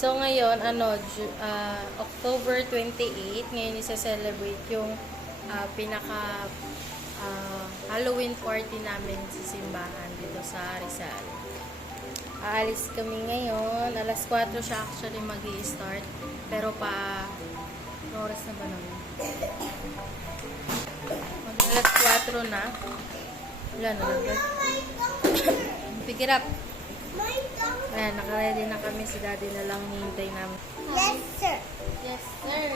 So, ngayon, October 28, ngayon isa-celebrate yung Halloween party namin sa simbahan dito sa Rizal. Aalis kami ngayon. Alas 4 siya actually mag-i-start. Pero anong oras na ba naman? Alas 4 na. Wala na lang. Pick it up. Ayan, naka-ready na kami. Si daddy na lang hihintay namin. Yes, sir. Yes, sir.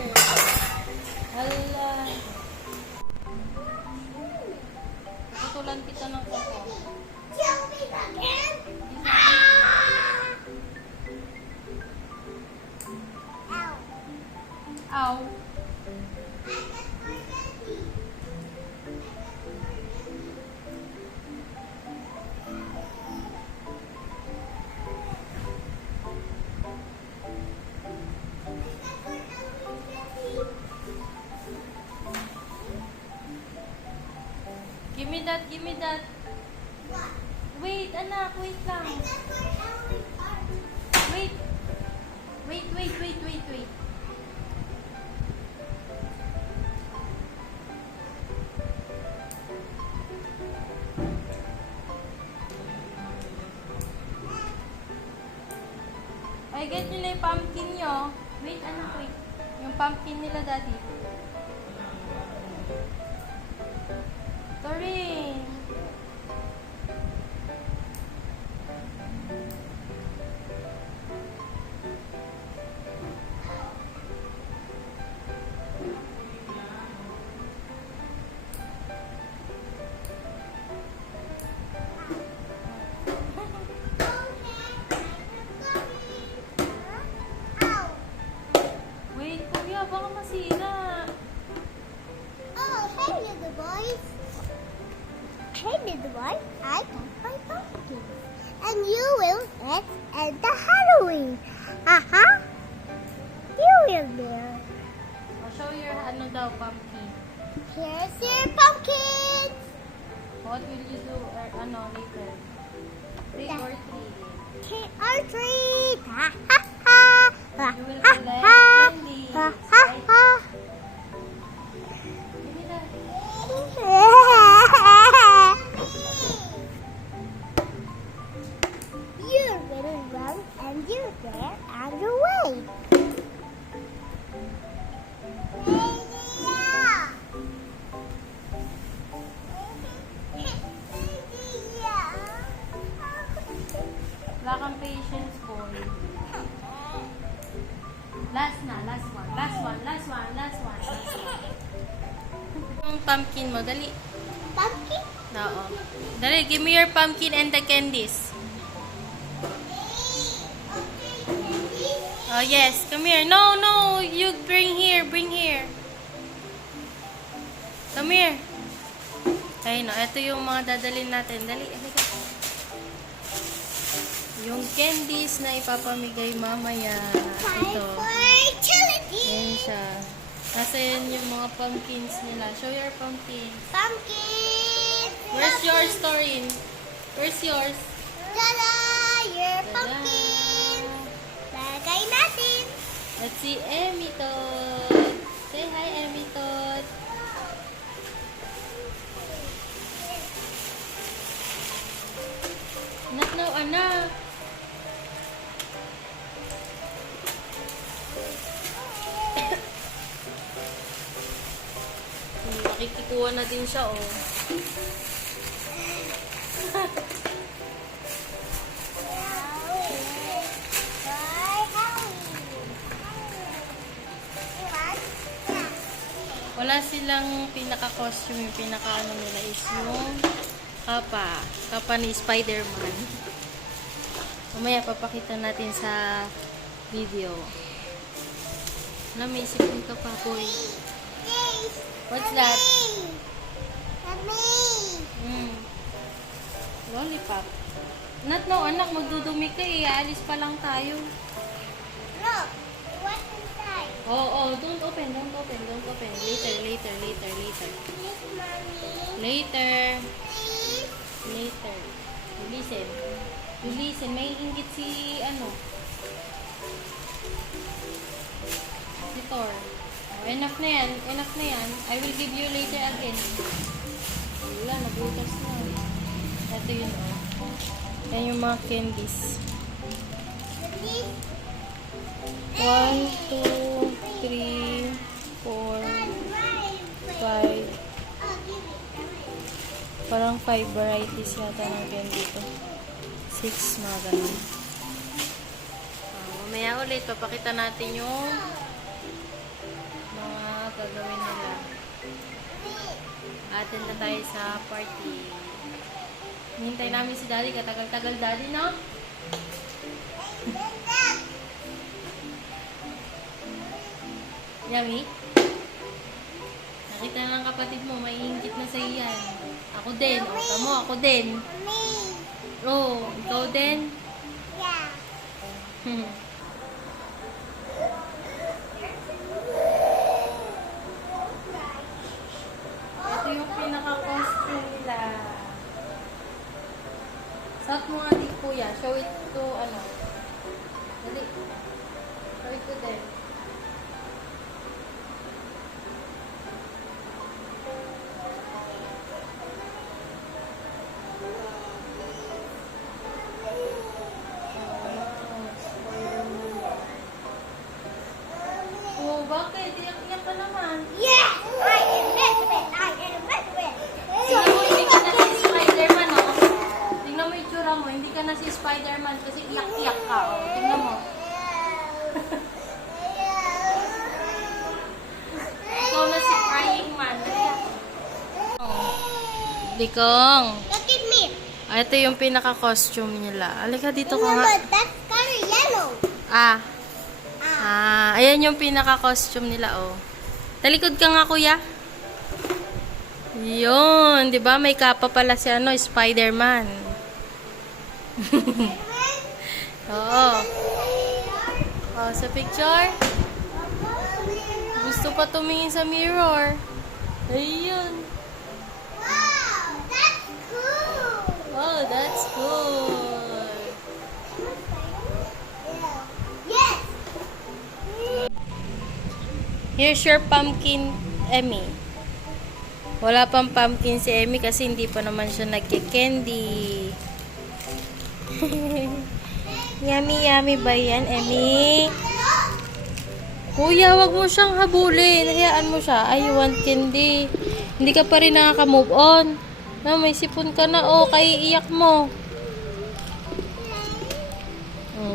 Hala. Nakatulan kita ng koko. Tell me again. Ow. Ow. Give me that, give me that. Wait, anak, wait lang. Wait. Wait. Ay, get nila yung pumpkin nyo. Wait, anak, wait. Yung pumpkin nila, daddy. Torin. Wait, kuya, baka masira. Oh, hey, little boys. Hey, little boy, I got my pumpkin. And you will get at the Halloween. You will there. I'll show your pumpkin. Here's your pumpkin. What will you do later? Trick or treat? Trick or treat. You will collect candies. Right? Give me that. You're gonna run and you're there on your way. Wala kang patience, boy. Last one. Yung pumpkin mo, dali. Pumpkin? Oo. Dali, give me your pumpkin and the candies. Oh, yes. Come here. No. You bring here. Come here. Ayun, ito yung mga dadalhin natin. Dali, halika. Yung candies na ipapamigay mamaya. Ito. Ayan siya. Nasa yan yung mga pumpkins nila. Show your pumpkin. Pumpkin! Where's yours, Torin? Where's yours? Tada! Your Tada! pumpkin! Lagay natin! Let's see Emmy Tot. Say hi, Emmy Tot. Not now, anak. Nakikikuha na din siya, oh. Wala silang pinaka-costume. Yung pinaka-ano nila is yung kapa ni Spider-Man. Mamaya papakita natin sa video. May isipin ka pa, boy. What's that? Lollipop. Not now, anak. Magdudumi ka eh. Alis pa lang tayo. Look, what's inside? Oh, don't open. Later. Please, Mommy. Later. Please. You listen. May inggit si enough na yan. Enough na yan. I will give you later again. Wala, nabutas na. Ito yun, oh. Yan yung mga candies. 1, 2, 3, 4, 5. Parang 5 varieties yata ng candy ito. 6 mga ganun. Mamaya ulit, papakita natin yung mga gagawin nila. Attend na tayo sa party. Hintay namin si Daddy. Katagal-tagal Daddy, no? Yummy? Nakita na ng kapatid mo, maiingit na sa iyan. Ako din. O, tamo, ako din. Oh, ikaw din? Yeah. Ito yung pinaka-costume nila. Suot mo nga di kuya. Show it to, ano. Dali. Show it to them. Oh, bakit? Iyak-iyak ka naman. Yes! I am Elizabeth! I am Elizabeth! Tingnan mo, hindi ka na si Spider-Man, oh. Tingnan mo yung tsura mo, hindi ka na si Spider-Man kasi iyak-iyak ka, oh. Tingnan mo. Ikaw na si Crying Man. Oh. Likong. Look at me! Ito yung pinaka-costume nila. Alika dito ka nga. Remember, that's color yellow. Ayan yung pinaka-costume nila, oh. Talikod ka nga, kuya. Yun, di ba? May kapa pala si ano, Spider-Man. Oo. Oh, sa picture. Gusto pa tumingin sa mirror. Ayun. Wow! That's cool! Oh, that's cool. Yes! Here's your pumpkin, Emmy. Wala pang pumpkin si Emmy kasi hindi pa naman siya nagki-candy. Yummy, yummy ba yan, Emmy? Kuya, wag mo siyang habulin. Hayaan mo siya. I want candy. Hindi ka pa rin nakaka-move on. Na, may sipon ka na. Oh, kay iyak mo.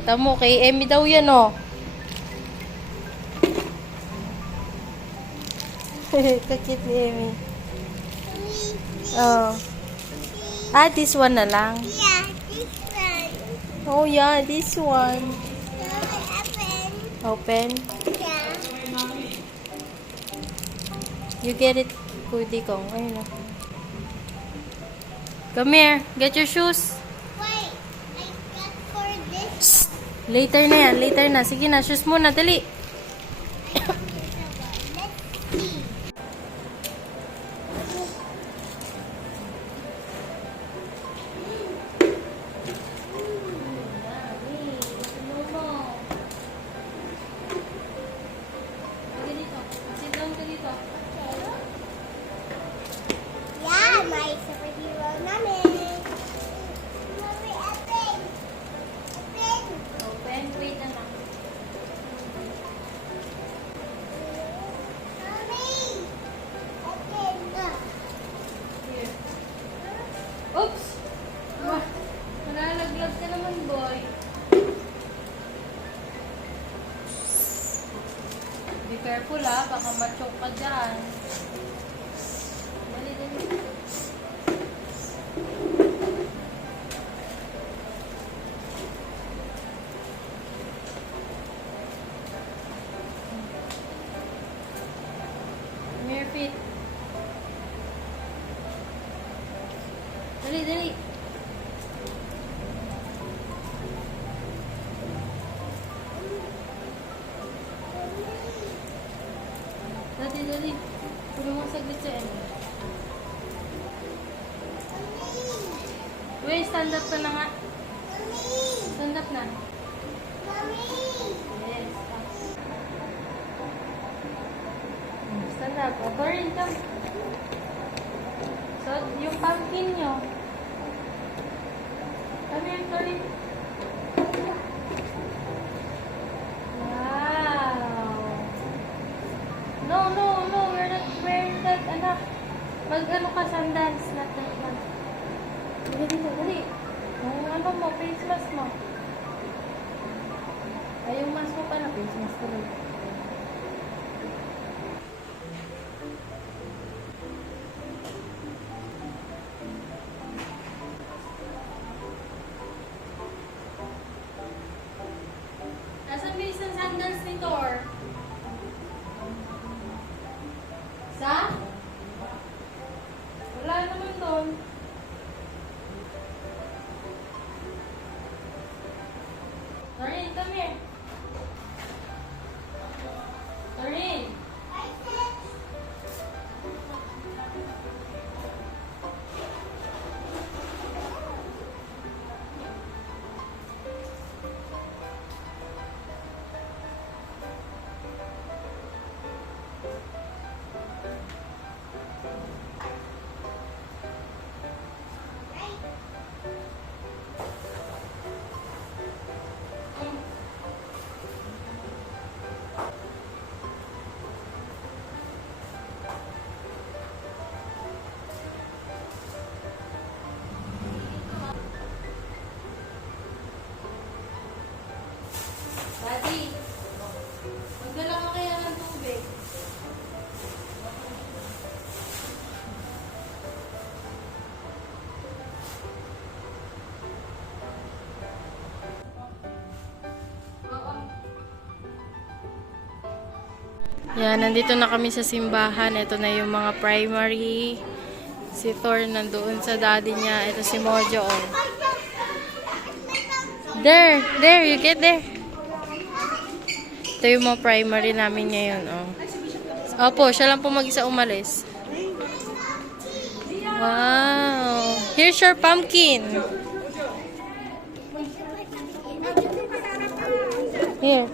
Tamo, kay Emmy daw yan, oh. Kakit ni Emmy. Oh. This one na lang. Yeah, this one. Oh, yeah, this one. Open. Open. Yeah. You get it, Kudi Kong. Ayun na. Come here. Get your shoes. Wait, I got for this. Later na yan. Later na. Sige na. Shoes muna. Dali. Let's see. Yeah, my superhero namin. Mommy, open. Open. Open. Wait na lang. Mommy. Open. Here. Oops! Malalaglag ka naman, boy. Be careful, ha. Baka ma-choke ka dyan. Dali, dali. Come here, feet. Dali, dali. Dali, dali. Puno mo saglit sa ano. Wait, stand up ka na nga. Stand up na. Yes. Stand up. Atorin ka. So, yung pumpkin nyo. Ano yung Torin? Wow. No, no, no. We're not wearing that, anak. Mag-ano ka, sandals. Not that one. Dali, dali, dali. Yung ano mo, face mask mo. Ay, yung mask mo pala, face mask tuloy. Nasaan ba isang sandals ni Thor? Sa? Wala naman doon. Torin, come here. Torin. Daddy, magdala ka kaya ng tubig. Yan, nandito na kami sa simbahan. Ito na yung mga primary. Si Thor nandoon sa daddy niya. Ito si Mojo. Oh. There, you get there. Ito yung mga primary namin ngayon. Oh. Opo, siya lang po mag-isa umalis. Wow. Here's your pumpkin. Here.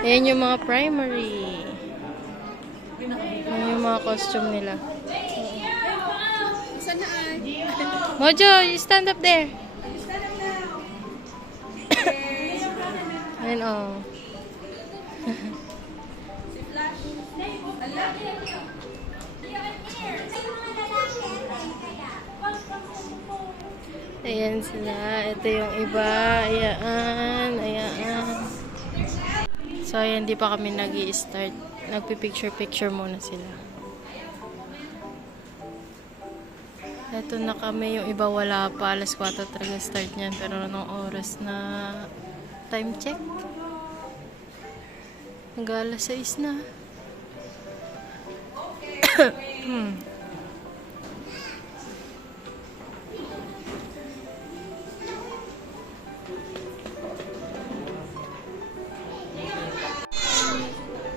Ayan yung mga primary. Ayan yung mga costume nila. Mojo, you stand up there. Ayan o. Ayan sila. Ito yung iba. Ayan. Ayan. So, ayan, di pa kami nag-i-start. Nagpipicture-picture muna sila. Ito na kami. Yung iba wala pa. Alas 4 talaga start niyan. Pero anong oras na time check? Hanggang alas 6 na.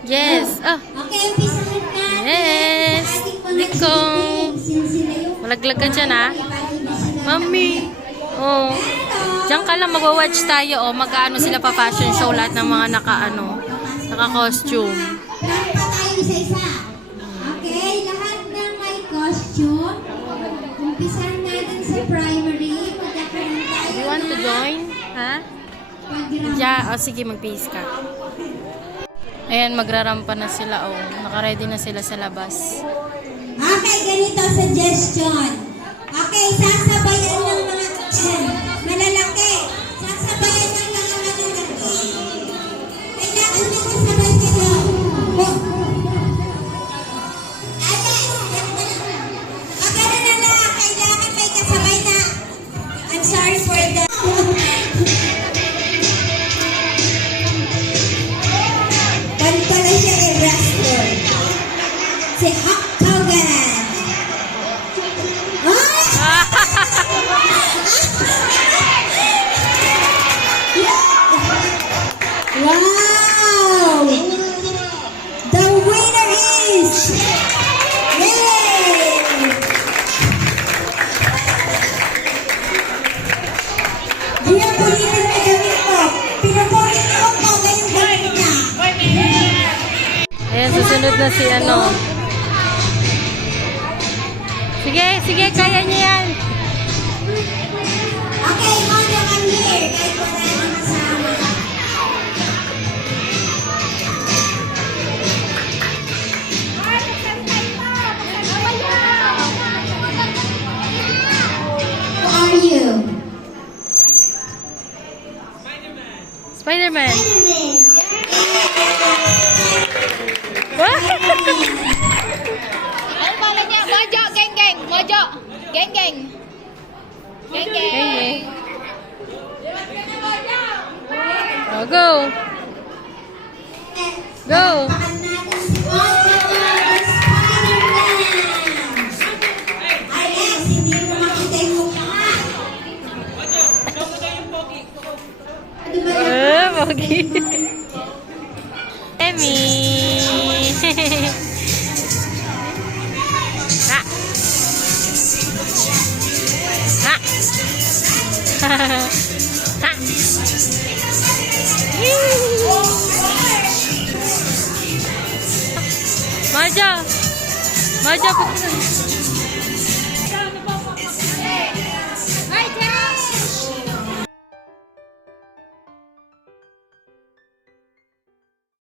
Yes! Ah! Okay, umpisahan na. Yes! Dikong! Malaglag ka dyan, ha? Mami! Oh. Diyan ka lang, magwa-watch tayo, oh. Mag-ano sila pa fashion show, lahat ng mga naka-costume. Plan pa tayo isa-isa. Okay, lahat ng may costume. Umpisahan natin sa primary. Magkakaroon tayo You want to join? Ha? pag-ram. Yeah, oh, sige, mag-face ka. Ayan, magrarampa na sila, oh. Naka-ready na sila sa labas. Okay, ganito suggestion. Okay, sasabayan ng mga malalaki. Sasabayan ng mga malalaki. Kailangan na kasabay nila. Magano na lang. Kailangan may kasabay na. I'm sorry for that. Pan pala siya wrestler. Si Hulk Hogan. Wow! The winner is... Yay! Di ang pulitin na gamit mo. Pinupulit mo ang bagay yung gamit niya. Susunod na si ano. Sige, sige, kaya niya yan. Okay, Mojo, come here. Kahit wala nang kasama. Who are you? Spider-Man. Ano pala niya? Mojo, geng geng. Mojo, geng geng. Geng geng. Hey, oh, go. Go. Pakan natin si Spider-Man. Ay, yes, hindi mo makita yung mukha. Ano ba yun? Pogi. Emmy. Ha. Ha. Ha. Mojo. Mojo, put